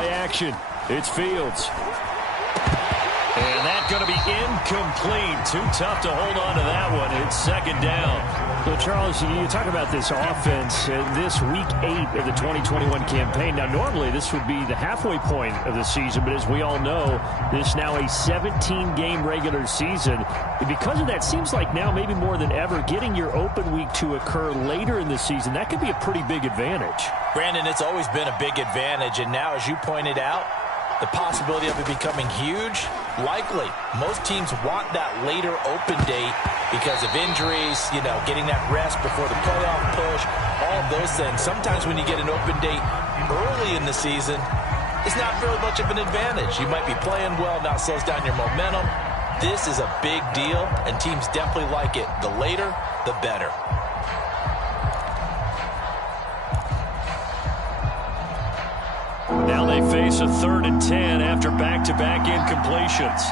play action. It's Fields. And that's going to be incomplete. Too tough to hold on to that one. It's second down. Well, Charles, you talk about this offense this week 8 of the 2021 campaign. Now, normally this would be the halfway point of the season, but as we all know, this is now a 17-game regular season. And because of that, seems like now maybe more than ever, getting your open week to occur later in the season, that could be a pretty big advantage. Brandon, it's always been a big advantage, and now, as you pointed out, the possibility of it becoming huge, likely. Most teams want that later open date because of injuries, getting that rest before the playoff push, all of those things. Sometimes when you get an open date early in the season, it's not really much of an advantage. You might be playing well, now it slows down your momentum. This is a big deal, and teams definitely like it. The later, the better. Now they face a 3rd and 10 after back-to-back incompletions.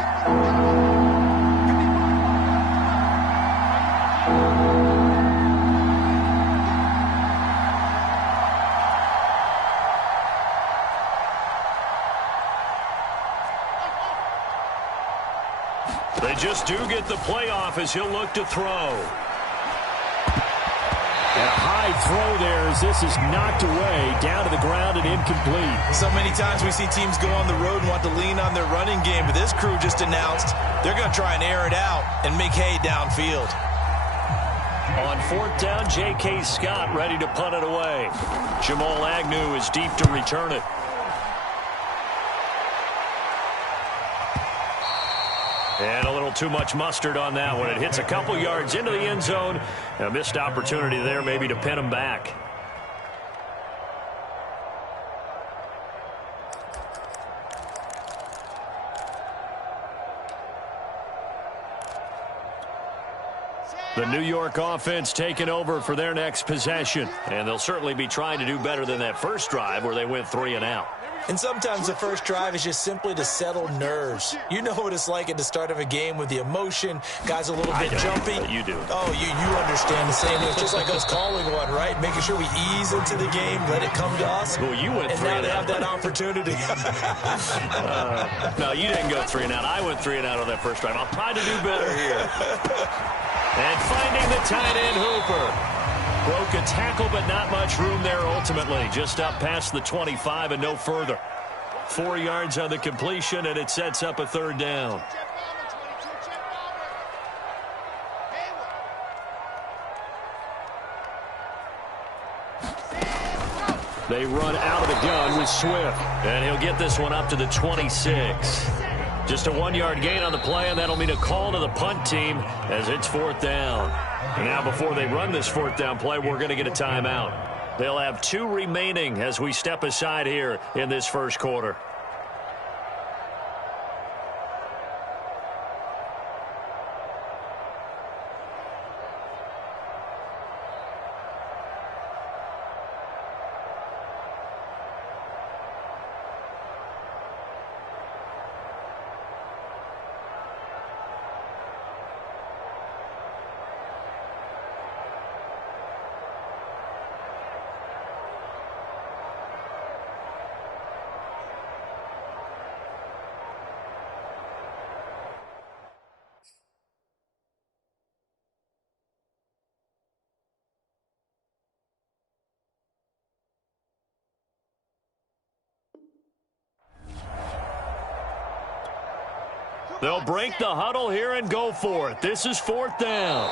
They just do get the playoff as he'll look to throw. And a high throw there as this is knocked away, down to the ground and incomplete. So many times we see teams go on the road and want to lean on their running game, but this crew just announced they're going to try and air it out and make hay downfield. On 4th down, J.K. Scott ready to punt it away. Jamal Agnew is deep to return it. And a little too much mustard on that one. It hits a couple yards into the end zone. A missed opportunity there maybe to pin him back. The New York offense taking over for their next possession. And they'll certainly be trying to do better than that first drive where they went 3 and out. And sometimes the first drive is just simply to settle nerves. You know what it's like at the start of a game with the emotion. Guys a little bit jumpy. You do. Oh, you understand the same. It's just like us calling one, right? Making sure we ease into the game, let it come to us. Well, you went 3 and out. And now they have that opportunity. No, you didn't go 3 and out. I went 3 and out on that first drive. I'll try to do better here. And finding the tight end, Hooper. Broke a tackle, but not much room there ultimately. Just up past the 25 and no further. 4 yards on the completion, and it sets up a 3rd down. They run out of the gun with Swift. And he'll get this one up to the 26. Just a 1-yard gain on the play, and that'll mean a call to the punt team as it's 4th down. And now before they run this 4th down play, we're going to get a timeout. They'll have 2 remaining as we step aside here in this first quarter. They'll break the huddle here and go for it. This is 4th down.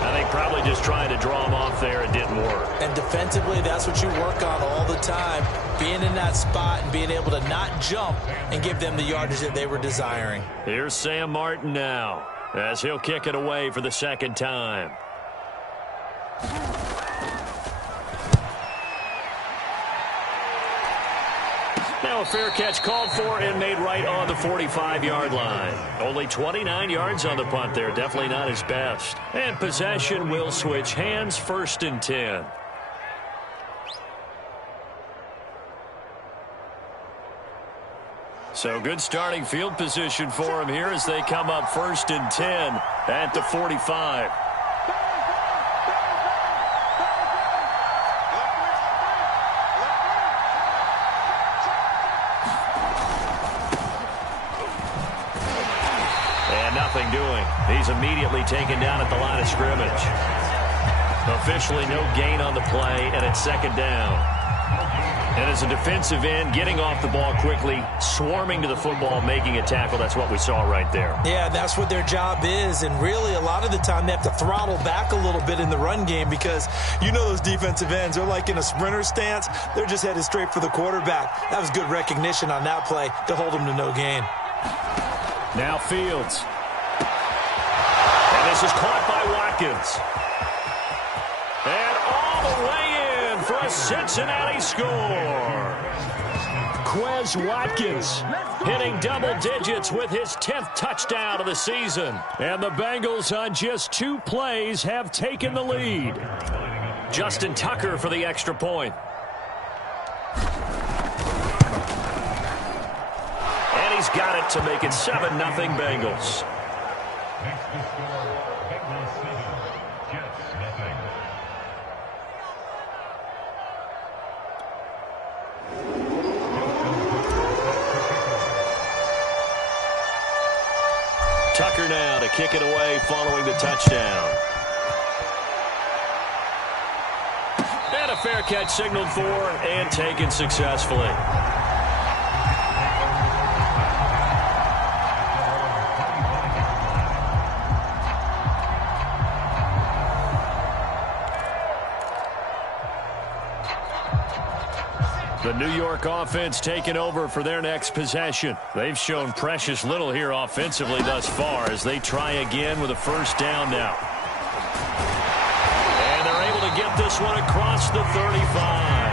I think probably just trying to draw him off there. It didn't work. And defensively, that's what you work on all the time. Being in that spot and being able to not jump and give them the yardage that they were desiring. Here's Sam Martin now as he'll kick it away for the 2nd time. Now a fair catch called for and made right on the 45-yard line. Only 29 yards on the punt there. Definitely not his best. And possession will switch hands, 1st and 10. So good starting field position for him here as they come up 1st and 10 at the 45. nothing doing. He's immediately taken down at the line of scrimmage. Officially no gain on the play, and it's second down. And as a defensive end, getting off the ball quickly, swarming to the football, making a tackle, that's what we saw right there. Yeah, that's what their job is, and really a lot of the time they have to throttle back a little bit in the run game because you know those defensive ends, they're like in a sprinter stance. They're just headed straight for the quarterback. That was good recognition on that play to hold them to no gain. Now Fields. And this is caught by Watkins. And all the way in for a Cincinnati score. Quez Watkins hitting double digits with his 10th touchdown of the season. And the Bengals on just 2 plays have taken the lead. Justin Tucker for the extra point. And he's got it to make it 7-0 Bengals. Tucker now to kick it away following the touchdown. And a fair catch signaled for and taken successfully. The New York offense taking over for their next possession. They've shown precious little here offensively thus far as they try again with a first down now. And they're able to get this one across the 35.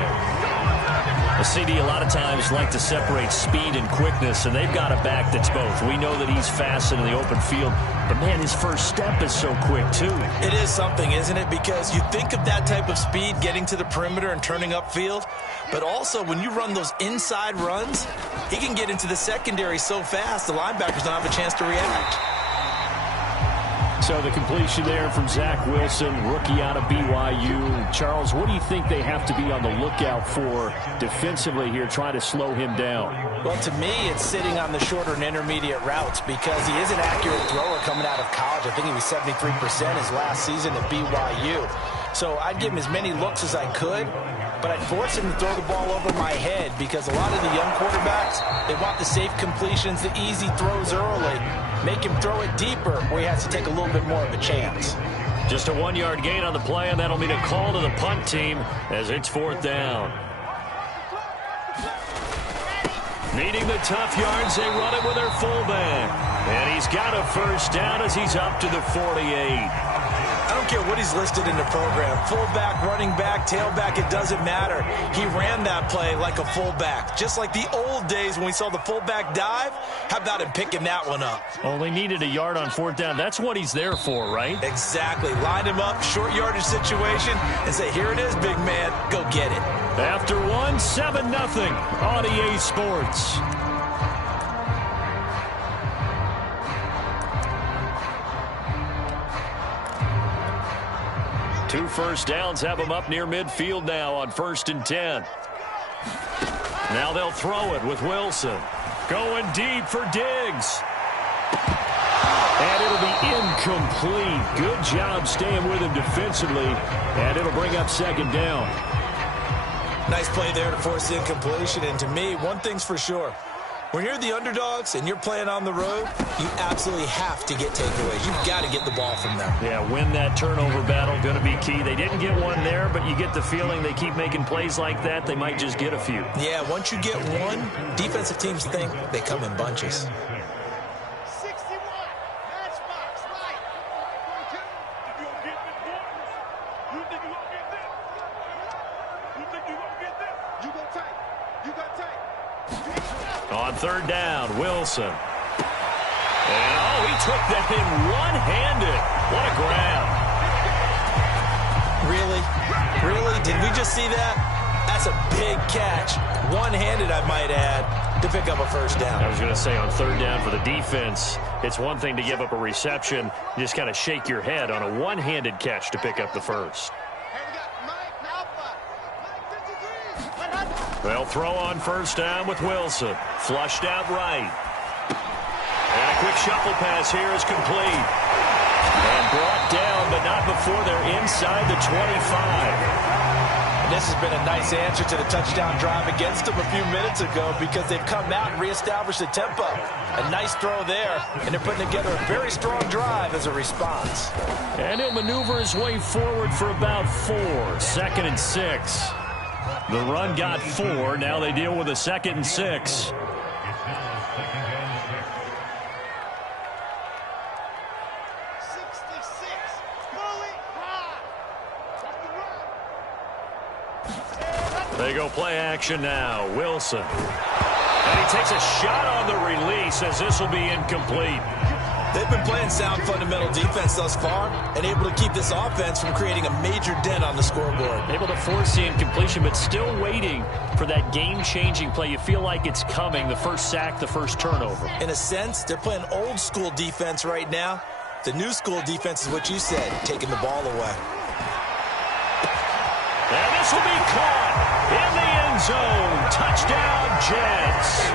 A CD a lot of times like to separate speed and quickness, and they've got a back that's both. We know that he's fast in the open field, but man, his first step is so quick too. It is something, isn't it? Because you think of that type of speed getting to the perimeter and turning upfield, but also when you run those inside runs, he can get into the secondary so fast the linebackers don't have a chance to react. So the completion there from Zach Wilson, rookie out of BYU. Charles, what do you think they have to be on the lookout for defensively here, trying to slow him down? Well, to me, it's sitting on the shorter and intermediate routes because he is an accurate thrower coming out of college. I think he was 73% his last season at BYU. So I'd give him as many looks as I could, but I'd force him to throw the ball over my head because a lot of the young quarterbacks, they want the safe completions, the easy throws early. Make him throw it deeper where he has to take a little bit more of a chance. Just a 1-yard gain on the play, and that'll mean a call to the punt team as it's 4th down. Needing the tough yards, they run it with their fullback. And he's got a first down as he's up to the 48. I don't care what he's listed in the program. Fullback, running back, tailback, it doesn't matter. He ran that play like a fullback. Just like the old days when we saw the fullback dive. How about him picking that one up? Only needed a yard on 4th down. That's what he's there for, right? Exactly. Line him up, short yardage situation, and say, here it is, big man. Go get it. After 7-0 on EA Sports. Two first downs have them up near midfield now on 1st and 10. Now they'll throw it with Wilson. Going deep for Diggs. And it'll be incomplete. Good job staying with him defensively. And it'll bring up 2nd down. Nice play there to force the incompletion. And to me, one thing's for sure. When you're the underdogs and you're playing on the road, you absolutely have to get takeaways. You've got to get the ball from them. Yeah, win that turnover battle, going to be key. They didn't get one there, but you get the feeling they keep making plays like that, they might just get a few. Yeah, once you get one, defensive teams think they come in bunches. On 3rd down, Wilson. And, he took that in one-handed. What a grab. Really? Really? Did we just see that? That's a big catch. One-handed, I might add, to pick up a first down. I was going to say on 3rd down for the defense, it's one thing to give up a reception. You just kind of shake your head on a one-handed catch to pick up the first. They'll throw on 1st down with Wilson. Flushed out right. And a quick Quick shuffle pass here is complete. And brought down, but not before they're inside the 25. And this has been a nice answer to the touchdown drive against them a few minutes ago because they've come out and reestablished the tempo. A nice throw there, and they're putting together a very strong drive as a response. And he'll maneuver his way forward for about 4. 2nd and 6. The run got 4. Now they deal with a 2nd and 6. They go play action now. Wilson. And he takes a shot on the release as this will be incomplete. They've been playing sound fundamental defense thus far and able to keep this offense from creating a major dent on the scoreboard. Able to force the incompletion, but still waiting for that game-changing play. You feel like it's coming, the first sack, the first turnover. In a sense, they're playing old-school defense right now. The new-school defense is what you said, taking the ball away. And this will be caught in the end zone. Touchdown, Jets.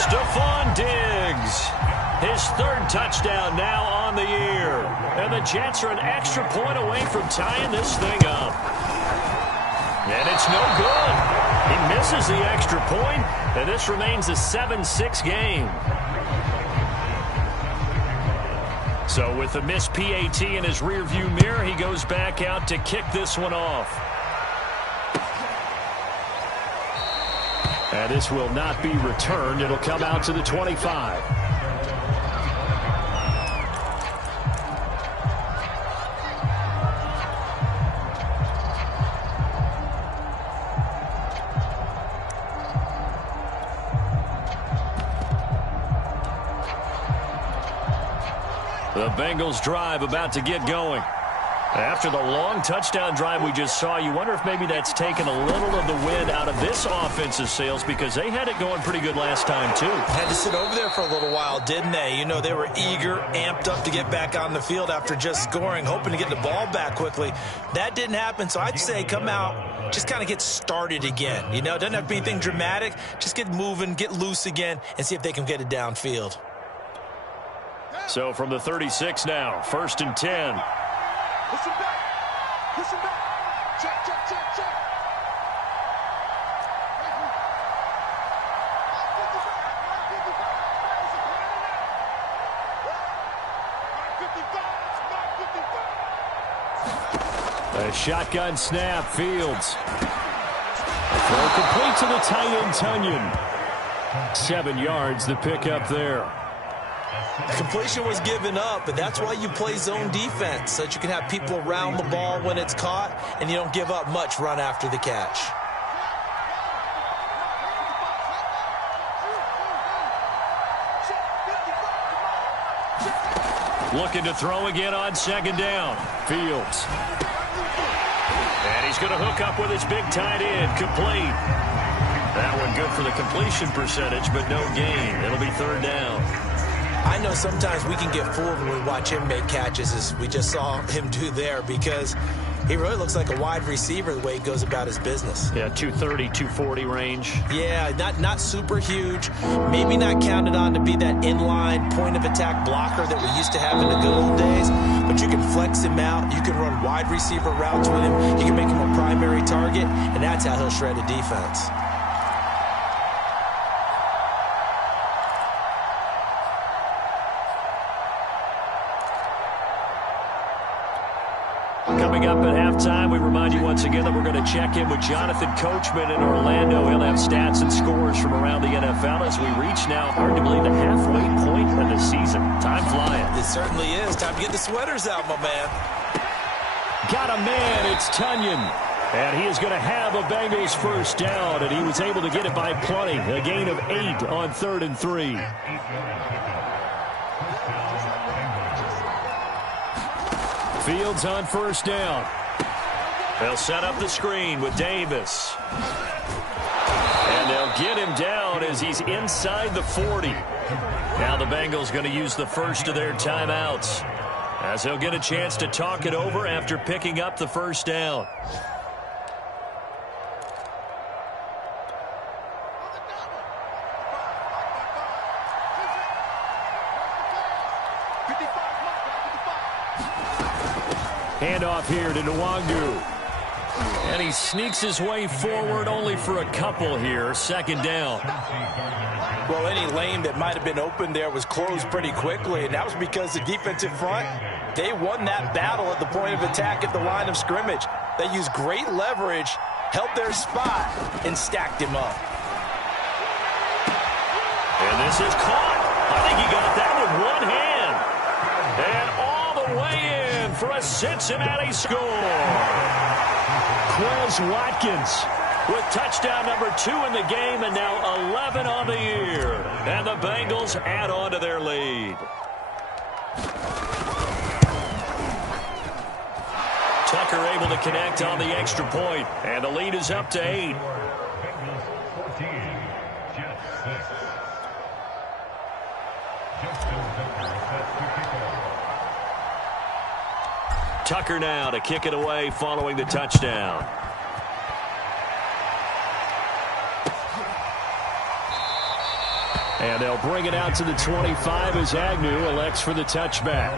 Stephon Diggs. His 3rd touchdown now on the year. And the Jets are an extra point away from tying this thing up. And it's no good. He misses the extra point, and this remains a 7-6 game. So with the missed PAT in his rearview mirror, he goes back out to kick this one off. And this will not be returned. It'll come out to the 25. The Bengals drive about to get going. After the long touchdown drive we just saw, you wonder if maybe that's taken a little of the wind out of this offensive sails because they had it going pretty good last time, too. Had to sit over there for a little while, didn't they? You know, they were eager, amped up to get back on the field after just scoring, hoping to get the ball back quickly. That didn't happen, so I'd say come out, just kind of get started again. You know, it doesn't have to be anything dramatic. Just get moving, get loose again, and see if they can get it downfield. So from the 36 now, 1st and 10. Listen back. Listen back. Check, check, check, check. A shotgun snap, Fields. Throw complete to the tight end, Tunyon. 7 yards, the pickup there. Completion was given up, but that's why you play zone defense, so that you can have people around the ball when it's caught, and you don't give up much run after the catch. Looking to throw again on 2nd down. Fields. And he's going to hook up with his big tight end. Complete. That one good for the completion percentage, but no gain. It'll be 3rd down. I know sometimes we can get fooled when we watch him make catches, as we just saw him do there, because he really looks like a wide receiver the way he goes about his business. Yeah, 230, 240 range. Yeah, not super huge. Maybe not counted on to be that inline point-of-attack blocker that we used to have in the good old days, but you can flex him out. You can run wide receiver routes with him. You can make him a primary target, and that's how he'll shred a defense. Coming up at halftime, we remind you once again that we're going to check in with Jonathan Coachman in Orlando. He'll have stats and scores from around the NFL as we reach now, hard to believe, the halfway point of the season. Time flying. It certainly is. Time to get the sweaters out, my man. Got a man. It's Tunyon. And he is going to have a Bengals 1st down, and he was able to get it by plenty. A gain of 8 on 3rd and 3. Fields on 1st down. They'll set up the screen with Davis. And they'll get him down as he's inside the 40. Now the Bengals going to use the first of their timeouts, as he'll get a chance to talk it over after picking up the 1st down. Handoff here to Nwangu. And he sneaks his way forward only for a couple here. Second down. Well, any lane that might have been open there was closed pretty quickly, and that was because the defensive front, they won that battle at the point of attack at the line of scrimmage. They used great leverage, held their spot, and stacked him up. And this is caught. I think he got that with one hand. And all the way in for a Cincinnati score. Quez Watkins with touchdown number 2 in the game, and now 11 on the year. And the Bengals add on to their lead. Tucker able to connect on the extra point, and the lead is up to 8. Tucker now to kick it away following the touchdown. And they'll bring it out to the 25 as Agnew elects for the touchback.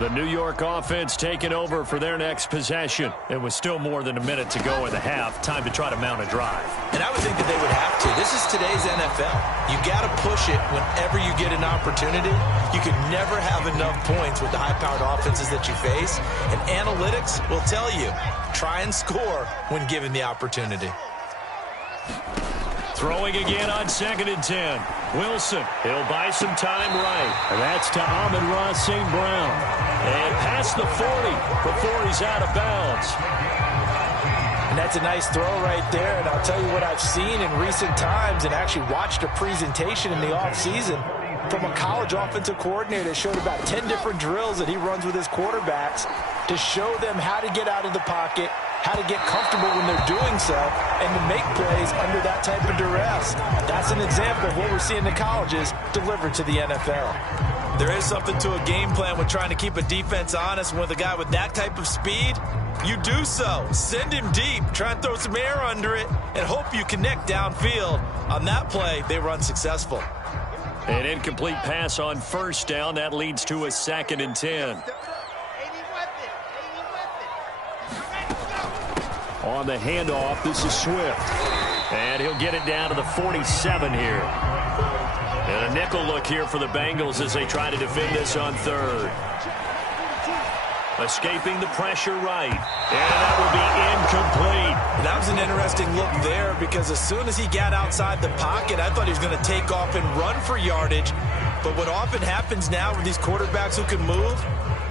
The New York offense taking over for their next possession. It was still more than a minute to go in the half. Time to try to mount a drive. And I would think that they would have to. This is today's NFL. You got to push it whenever you get an opportunity. You can never have enough points with the high-powered offenses that you face. And analytics will tell you, try and score when given the opportunity. Throwing again on 2nd and 10. Wilson, he'll buy some time right. And that's to Amon-Ra St. Brown. And past the 40 before he's out of bounds. And that's a nice throw right there. And I'll tell you what I've seen in recent times and actually watched a presentation in the offseason from a college offensive coordinator that showed about 10 different drills that he runs with his quarterbacks to show them how to get out of the pocket, how to get comfortable when they're doing so, and to make plays under that type of duress. That's an example of what we're seeing in colleges delivered to the NFL. There is something to a game plan with trying to keep a defense honest. With a guy with that type of speed, you do so. Send him deep, try and throw some air under it, and hope you connect downfield. On that play, they run successful. An incomplete pass on 1st down. That leads to a 2nd and 10. On the handoff, this is Swift. And he'll get it down to the 47 here. And a nickel look here for the Bengals as they try to defend this on 3rd. Escaping the pressure right. And that will be incomplete. That was an interesting look there because as soon as he got outside the pocket, I thought he was going to take off and run for yardage. But what often happens now with these quarterbacks who can move,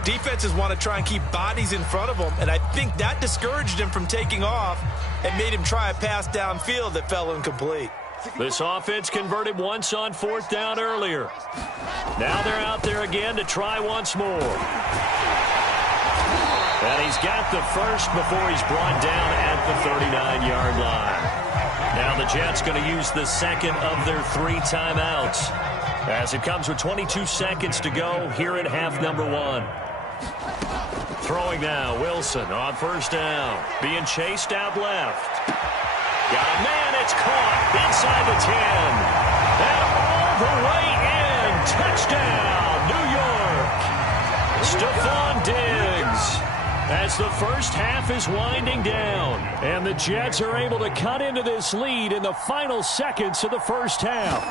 defenses want to try and keep bodies in front of them, and I think that discouraged him from taking off and made him try a pass downfield that fell incomplete. This offense converted once on 4th down earlier. Now they're out there again to try once more. And he's got the first before he's brought down at the 39-yard line. Now the Jets going to use the 2nd of their 3 timeouts as it comes with 22 seconds to go here in half number 1. Throwing now, Wilson on 1st down. Being chased out left. Got a man, it's caught inside the 10. And all the way in. Touchdown, New York. Stephon Diggs. As the first half is winding down. And the Jets are able to cut into this lead in the final seconds of the first half.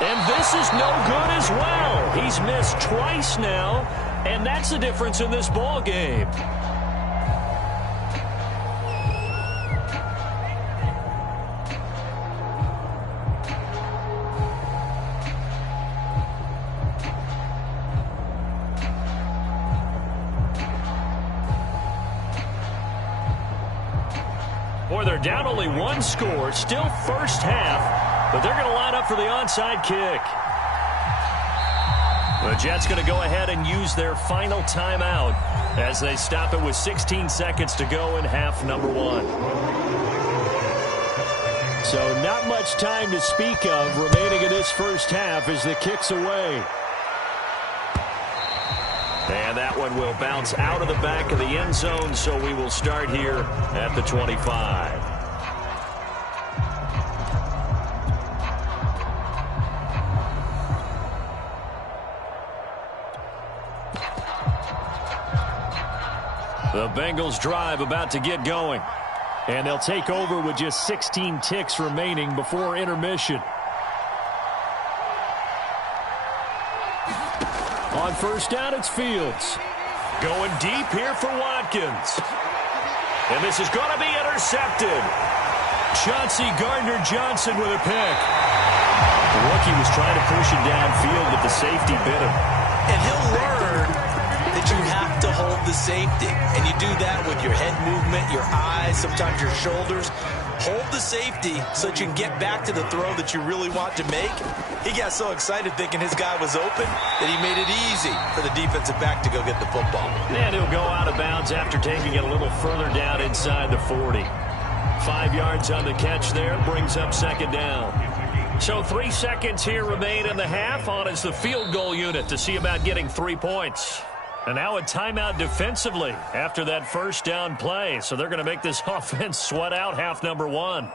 And this is no good as well. He's missed twice now, and that's the difference in this ball game. Boy, they're down only 1 score, still first half. But they're going to line up for the onside kick. The Jets going to go ahead and use their final timeout as they stop it with 16 seconds to go in half number 1. So not much time to speak of remaining in this first half as the kick's away. And that one will bounce out of the back of the end zone, so we will start here at the 25. The Bengals drive about to get going. And they'll take over with just 16 ticks remaining before intermission. On first down, it's Fields. Going deep here for Watkins. And this is going to be intercepted. Chauncey Gardner-Johnson with a pick. The rookie was trying to push him downfield, but the safety bit him. And he'll learn that you have to hold the safety. And you do that with your head movement, your eyes, sometimes your shoulders. Hold the safety so that you can get back to the throw that you really want to make. He got so excited thinking his guy was open that he made it easy for the defensive back to go get the football. And he'll go out of bounds after taking it a little further down inside the 40. 5 yards on the catch there, brings up second down. So 3 seconds here remain in the half. On is the field goal unit to see about getting 3 points. And now a timeout defensively after that first down play. So they're going to make this offense sweat out half number 1.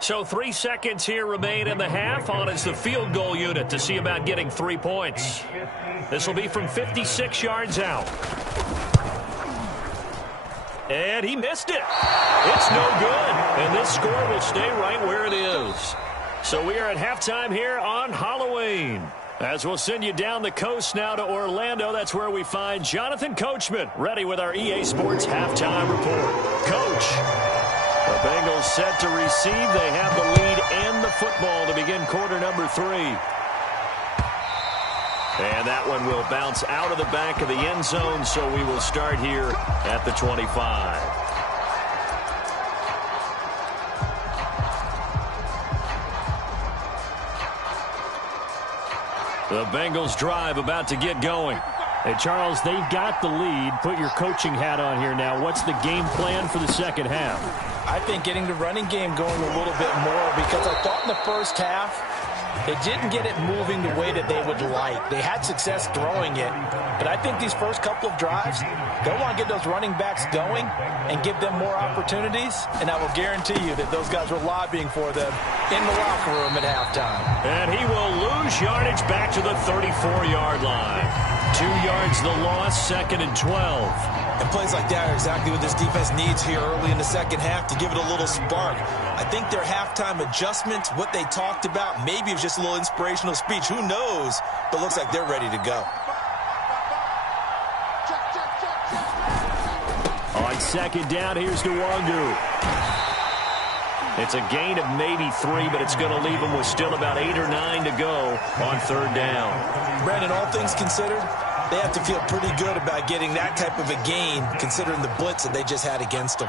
So 3 seconds here remain in the half. On is the field goal unit to see about getting 3 points. This will be from 56 yards out. And he missed it. It's no good. And this score will stay right where it is. So we are at halftime here on Halloween. As we'll send you down the coast now to Orlando, that's where we find Jonathan Coachman ready with our EA Sports Halftime Report. Coach, the Bengals set to receive. They have the lead and the football to begin quarter number 3. And that one will bounce out of the back of the end zone, so we will start here at the 25. The Bengals drive about to get going. Hey, Charles, they've got the lead. Put your coaching hat on here now. What's the game plan for the second half? I think getting the running game going a little bit more, because I thought in the first half they didn't get it moving the way that they would like. They had success throwing it, but I think these first couple of drives, they'll want to get those running backs going and give them more opportunities, and I will guarantee you that those guys were lobbying for them in the locker room at halftime. And he will lose yardage back to the 34-yard line. 2 yards the loss, 2nd and 12. And plays like that are exactly what this defense needs here early in the second half to give it a little spark. I think their halftime adjustments, what they talked about, maybe it was just a little inspirational speech. Who knows? But looks like they're ready to go. On second down, here's Nwangu. It's a gain of maybe 3, but it's going to leave them with still about 8 or 9 to go on third down. Brandon, all things considered, they have to feel pretty good about getting that type of a gain, considering the blitz that they just had against them.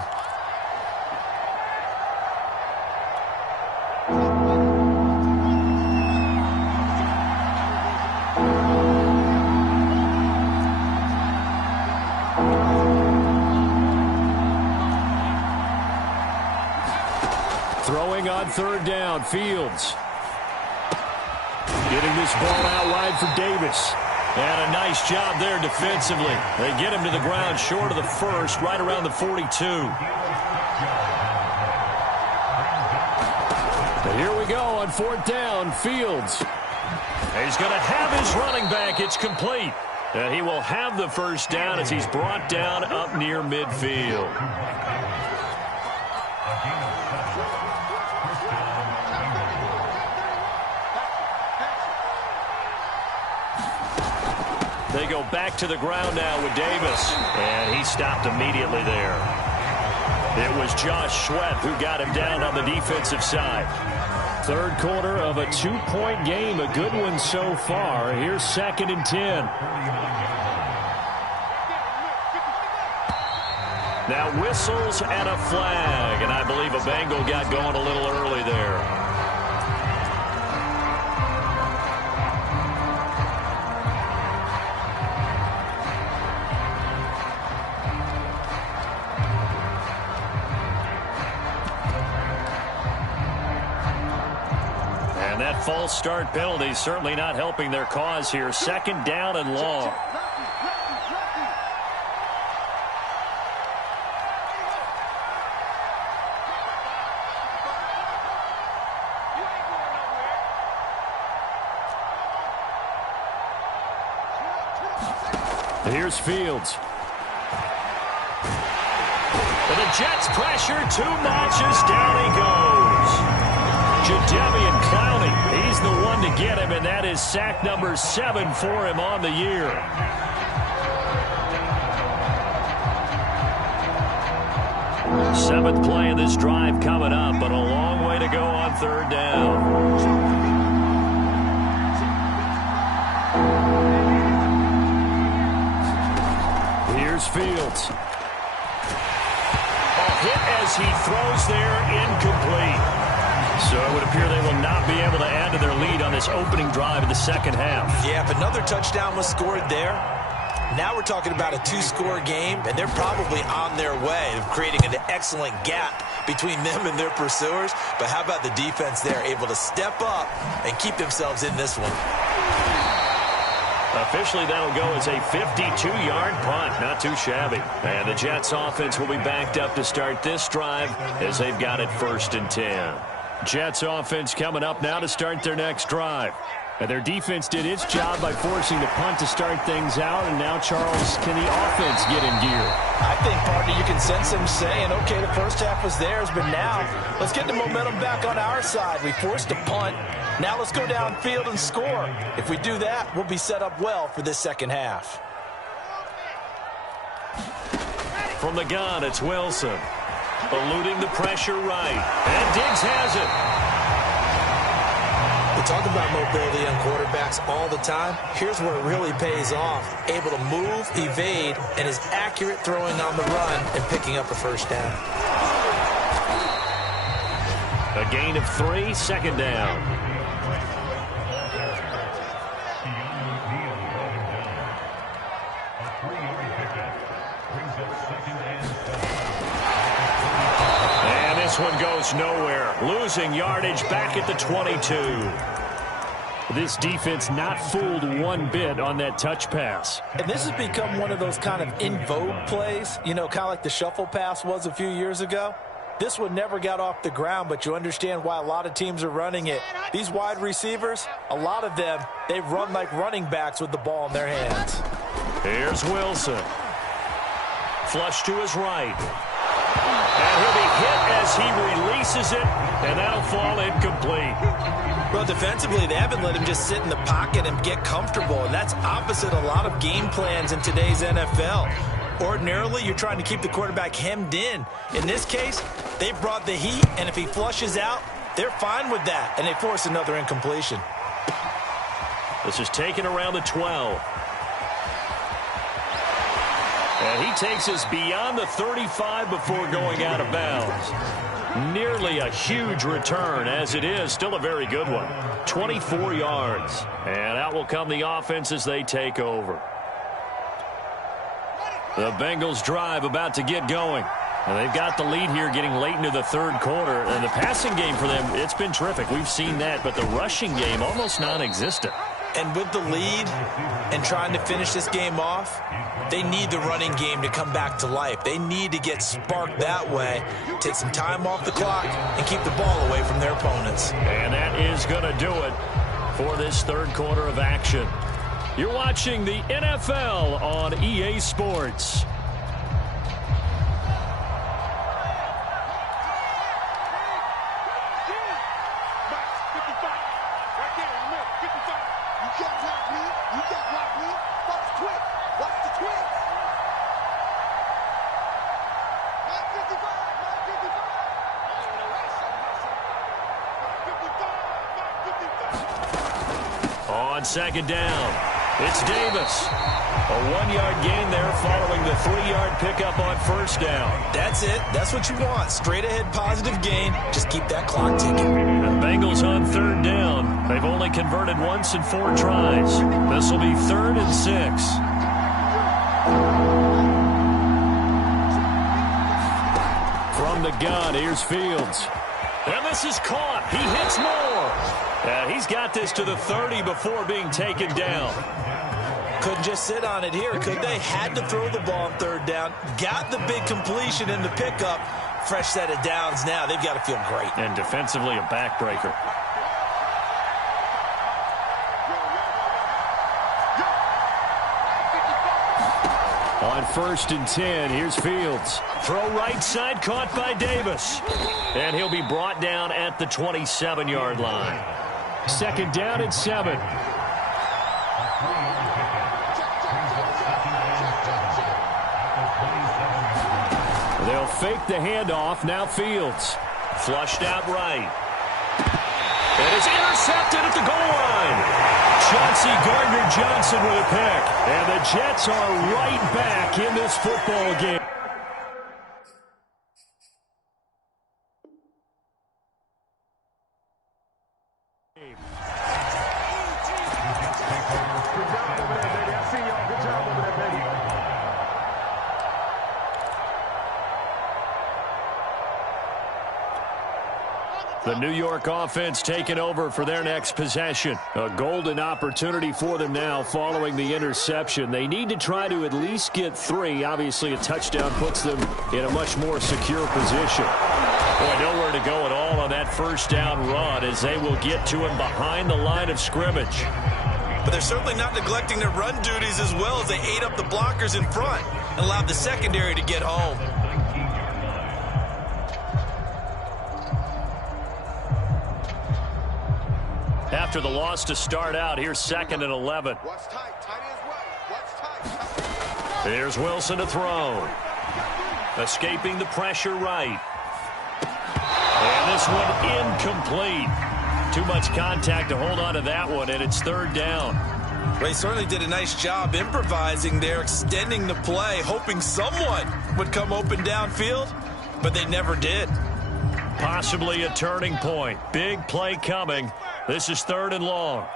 Throwing on third down, Fields. Getting this ball out wide for Davis. And a nice job there defensively. They get him to the ground short of the first, right around the 42. But here we go on fourth down, Fields. He's going to have his running back. It's complete. And he will have the first down as he's brought down up near midfield. They go back to the ground now with Davis. And he stopped immediately there. It was Josh Sweat who got him down on the defensive side. Third quarter of a 2-point game. A good one so far. Here's 2nd and 10. Now whistles and a flag. And I believe a Bengal got going a little early there. false start penalty certainly not helping their cause here. Second down and long. Here's Fields. And the Jets pressure too much as down he goes. Jadeveon Clowney, he's the one to get him, and that is sack number 7 for him on the year. Seventh play of this drive coming up, but a long way to go on third down. Here's Fields. A hit as he throws there, incomplete. So it would appear they will not be able to add to their lead on this opening drive of the second half. Yeah, if another touchdown was scored there, now we're talking about a 2-score game, and they're probably on their way of creating an excellent gap between them and their pursuers. But how about the defense there, able to step up and keep themselves in this one? Officially, that'll go as a 52-yard punt. Not too shabby. And the Jets offense will be backed up to start this drive as they've got it 1st and 10. Jets offense coming up now to start their next drive. And their defense did its job by forcing the punt to start things out. And now, Charles, can the offense get in gear? I think, partner, you can sense them saying, okay, the first half was theirs, but now let's get the momentum back on our side. We forced a punt. Now let's go downfield and score. If we do that, we'll be set up well for this second half. From the gun, it's Wilson. Eluding the pressure right. And Diggs has it. We talk about mobility on quarterbacks all the time. Here's where it really pays off. Able to move, evade, and is accurate throwing on the run and picking up a first down. A gain of 3, second down. This one goes nowhere. Losing yardage back at the 22. This defense not fooled one bit on that touch pass. And this has become one of those kind of in vogue plays, you know, kind of like the shuffle pass was a few years ago. This one never got off the ground, but you understand why a lot of teams are running it. These wide receivers, a lot of them, they run like running backs with the ball in their hands. Here's Wilson. Flush to his right. And he'll be hit as he releases it, and that'll fall incomplete. Well, defensively, they haven't let him just sit in the pocket and get comfortable, and that's opposite a lot of game plans in today's NFL. Ordinarily, you're trying to keep the quarterback hemmed in. In this case, they brought the heat, and if he flushes out, they're fine with that, and they force another incompletion. This is taken around the 12. And he takes us beyond the 35 before going out of bounds. Nearly a huge return, as it is. Still a very good one. 24 yards. And out will come the offense as they take over. The Bengals drive about to get going. And they've got the lead here getting late into the third quarter. And the passing game for them, it's been terrific. We've seen that. But the rushing game, almost non-existent. And with the lead and trying to finish this game off, they need the running game to come back to life. They need to get sparked that way, take some time off the clock, and keep the ball away from their opponents. And that is going to do it for this third quarter of action. You're watching the NFL on EA Sports. On second down, it's Davis. A 1-yard gain there following the 3-yard pickup on first down. That's it. That's what you want. Straight ahead positive gain. Just keep that clock ticking. The Bengals on third down. They've only converted once in 4 tries. This will be 3rd and 6. From the gun, here's Fields. And this is caught. He hits Moore. And he's got this to the 30 before being taken down. Couldn't just sit on it here, could they? Had to throw the ball on third down. Got the big completion in the pickup. Fresh set of downs now. They've got to feel great. And defensively, a backbreaker. On 1st and 10, here's Fields. Throw right side, caught by Davis. And he'll be brought down at the 27-yard line. 2nd down and 7. They'll fake the handoff. Now Fields. Flushed out right. And it's intercepted at the goal line. Chauncey Gardner-Johnson with a pick. And the Jets are right back in this football game. The New York offense taking over for their next possession. A golden opportunity for them now following the interception. They need to try to at least get 3. Obviously, a touchdown puts them in a much more secure position. Boy, nowhere to go at all on that 1st down run as they will get to him behind the line of scrimmage. But they're certainly not neglecting their run duties as well as they ate up the blockers in front and allowed the secondary to get home. After the loss to start out, here's 2nd and 11. Here's Wilson to throw. Escaping the pressure right. And this one incomplete. Too much contact to hold on to that one, and it's 3rd down. They certainly did a nice job improvising there, extending the play, hoping someone would come open downfield, but they never did. Possibly a turning point. Big play coming. This is 3rd and long.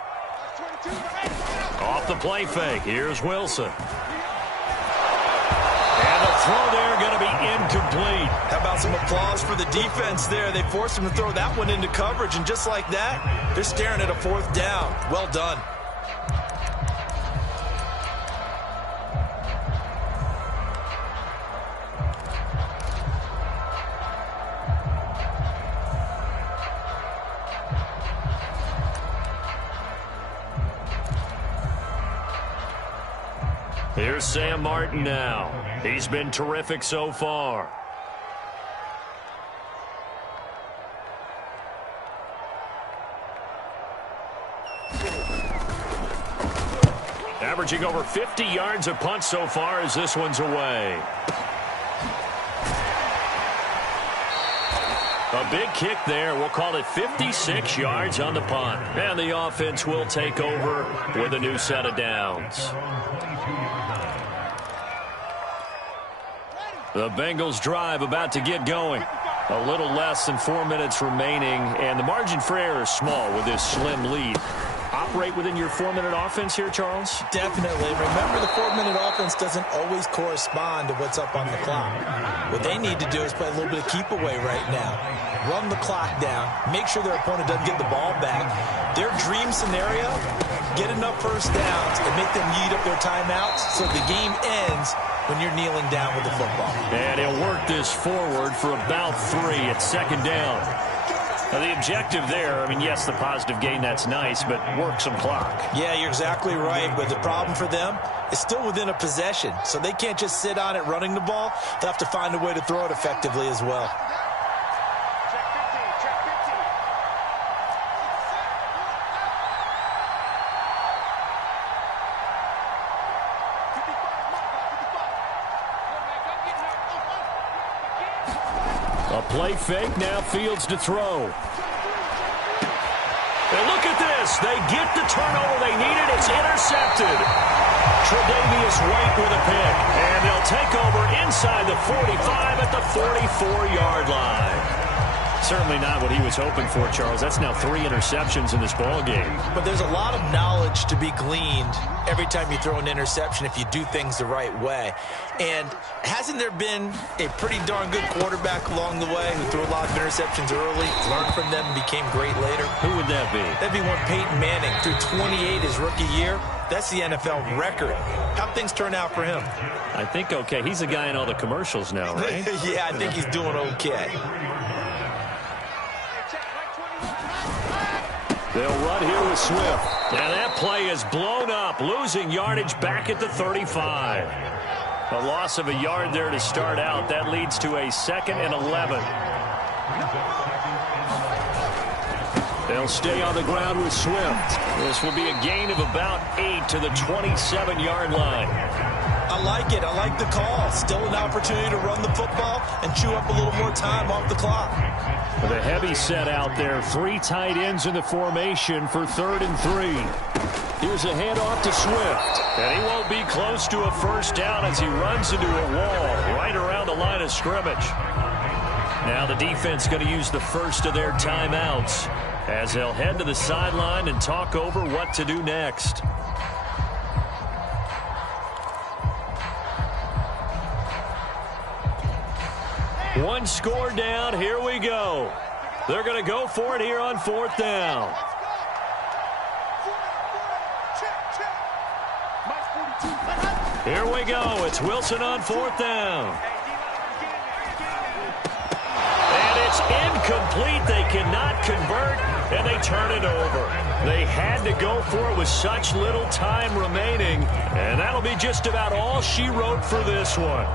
Off the play fake. Here's Wilson. And the throw there going to be incomplete. How about some applause for the defense there? They forced him to throw that one into coverage, and just like that, they're staring at a 4th down. Well done. Here's Sam Martin now. He's been terrific so far. Averaging over 50 yards a punt so far as this one's away. A big kick there. We'll call it 56 yards on the punt. And the offense will take over with a new set of downs. The Bengals drive about to get going. A little less than 4 minutes remaining, and the margin for error is small with this slim lead. Operate within your 4-minute offense here, Charles? Definitely. Remember, the 4-minute offense doesn't always correspond to what's up on the clock. What they need to do is play a little bit of keep away right now. Run the clock down. Make sure their opponent doesn't get the ball back. Their dream scenario, get enough 1st downs and make them eat up their timeouts so the game ends when you're kneeling down with the football. And he'll work this forward for about 3 at 2nd down. Now, the objective there, I mean, yes, the positive gain, that's nice, but work some clock. Yeah, you're exactly right, but the problem for them is still within a possession, so they can't just sit on it running the ball. They'll have to find a way to throw it effectively as well. A play fake, now Fields to throw. And look at this. They get the turnover they needed. It's intercepted. Tre'Davious White with a pick. And they'll take over inside the 45 at the 44-yard line. Certainly not what he was hoping for, Charles. That's now 3 interceptions in this ball game. But there's a lot of knowledge to be gleaned every time you throw an interception if you do things the right way. And hasn't there been a pretty darn good quarterback along the way who threw a lot of interceptions early, learned from them, and became great later? Who would that be? That'd be one Peyton Manning. Threw 28 his rookie year. That's the NFL record. How'd things turn out for him? I think okay. He's a guy in all the commercials now, right? Yeah, I think he's doing okay. They'll run here with Swift. And that play is blown up, losing yardage back at the 35. A loss of a yard there to start out. That leads to a 2nd and 11. They'll stay on the ground with Swift. This will be a gain of about 8 to the 27-yard line. I like it. I like the call. Still an opportunity to run the football and chew up a little more time off the clock. With a heavy set out there, 3 tight ends in the formation for 3rd and 3. Here's a handoff to Swift. And he won't be close to a first down as he runs into a wall right around the line of scrimmage. Now the defense going to use the first of their timeouts as they'll head to the sideline and talk over what to do next. One score down. Here we go. They're going to go for it here on 4th down. Here we go. It's Wilson on 4th down. And it's incomplete. They cannot convert, and they turn it over. They had to go for it with such little time remaining, and that'll be just about all she wrote for this one.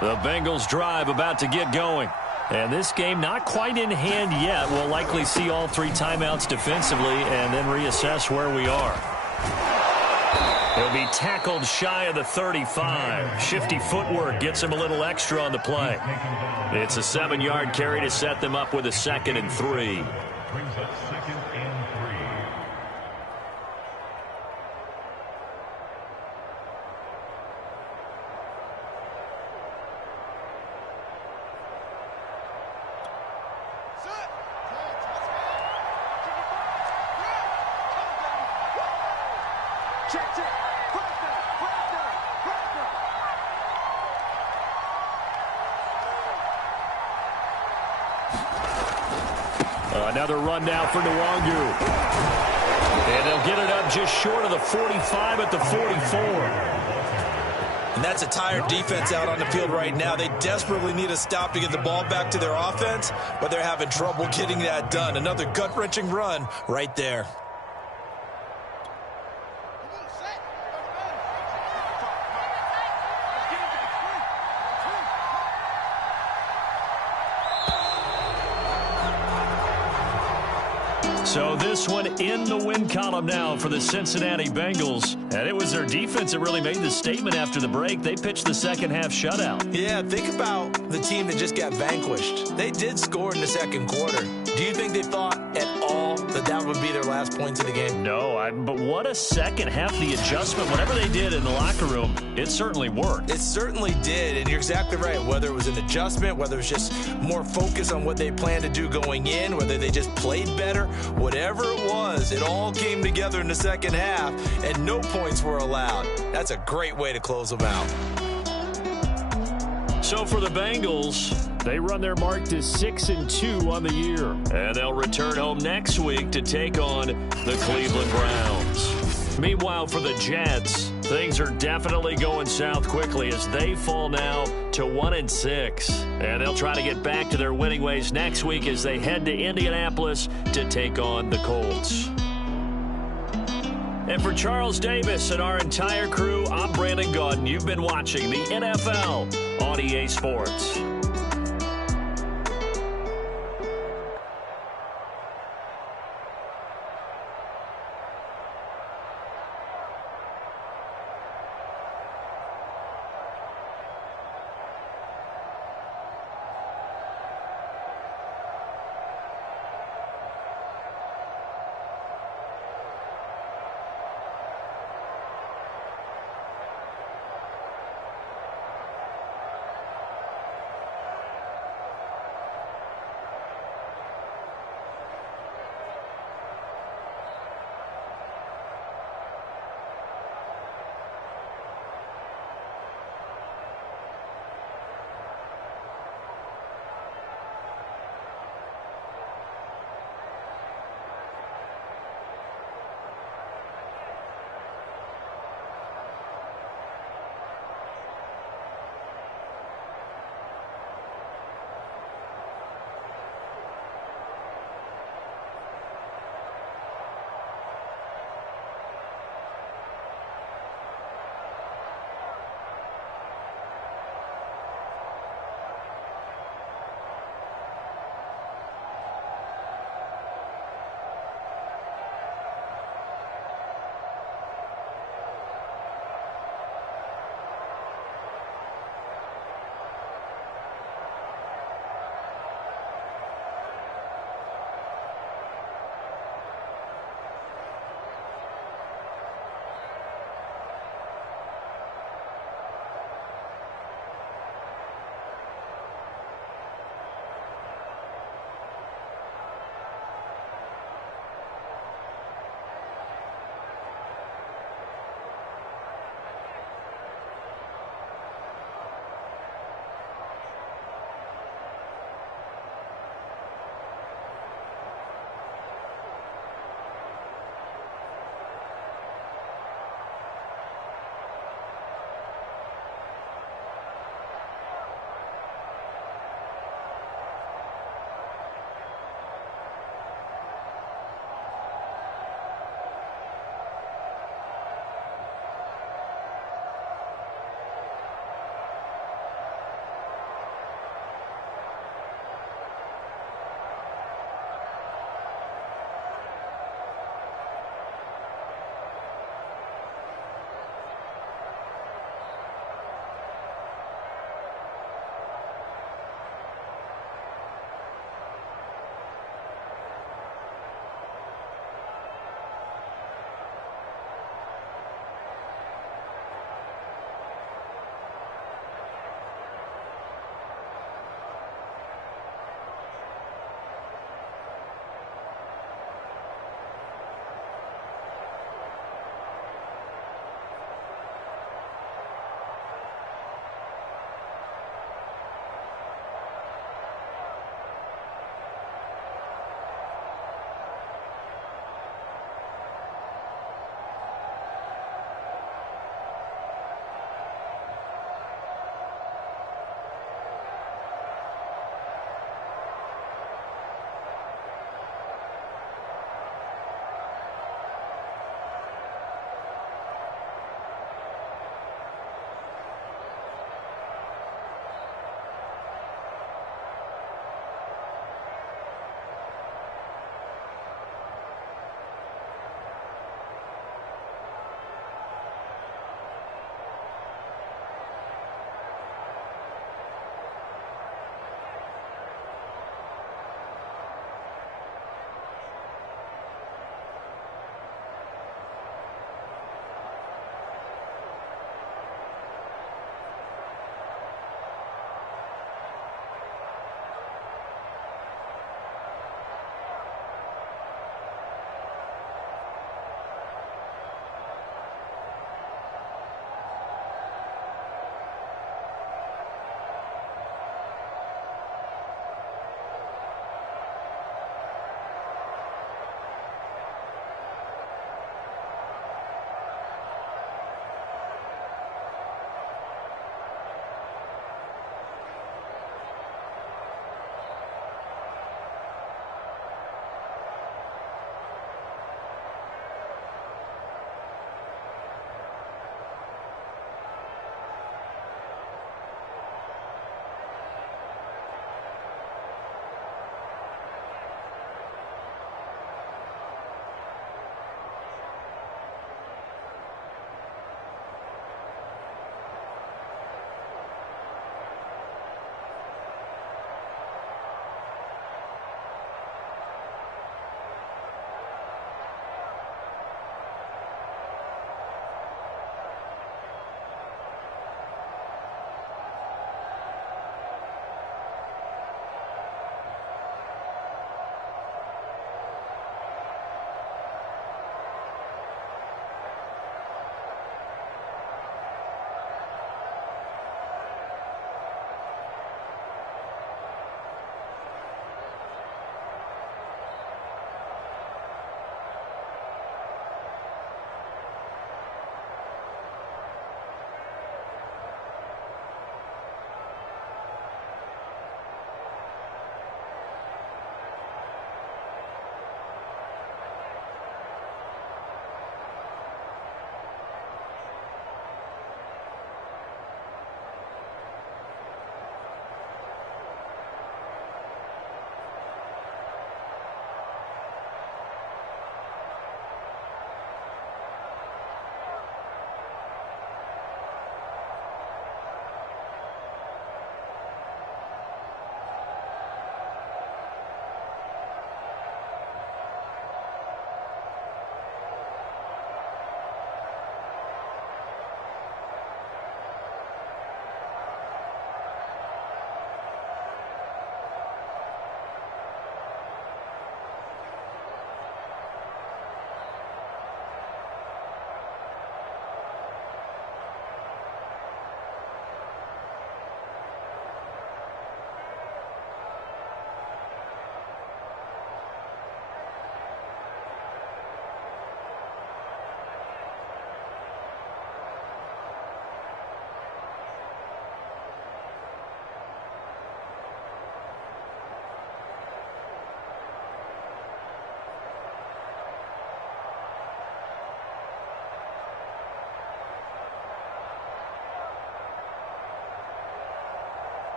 The Bengals drive about to get going. And this game not quite in hand yet. We'll likely see all 3 timeouts defensively and then reassess where we are. He'll be tackled shy of the 35. Shifty footwork gets him a little extra on the play. It's a 7-yard carry to set them up with a 2nd and 3. Another run now for Nwangu. And they'll get it up just short of the 45 at the 44. And that's a tired defense out on the field right now. They desperately need a stop to get the ball back to their offense, but they're having trouble getting that done. Another gut-wrenching run right there. So this one in the win column now for the Cincinnati Bengals. And it was their defense that really made the statement after the break. They pitched the second half shutout. Yeah, think about the team that just got vanquished. They did score in the second quarter. Do you think they thought at all that that would be their last points of the game? No, but what a second half. The adjustment, whatever they did in the locker room, it certainly worked. It certainly did, and you're exactly right. Whether it was an adjustment, whether it was just more focus on what they planned to do going in, whether they just played better, whatever it was, it all came together in the second half, and no points were allowed. That's a great way to close them out. So for the Bengals, they run their mark to 6-2 on the year. And they'll return home next week to take on the Cleveland Browns. Meanwhile, for the Jets, things are definitely going south quickly as they fall now to 1-6. And they'll try to get back to their winning ways next week as they head to Indianapolis to take on the Colts. And for Charles Davis and our entire crew, I'm Brandon Gaudin. You've been watching the NFL on EA Sports.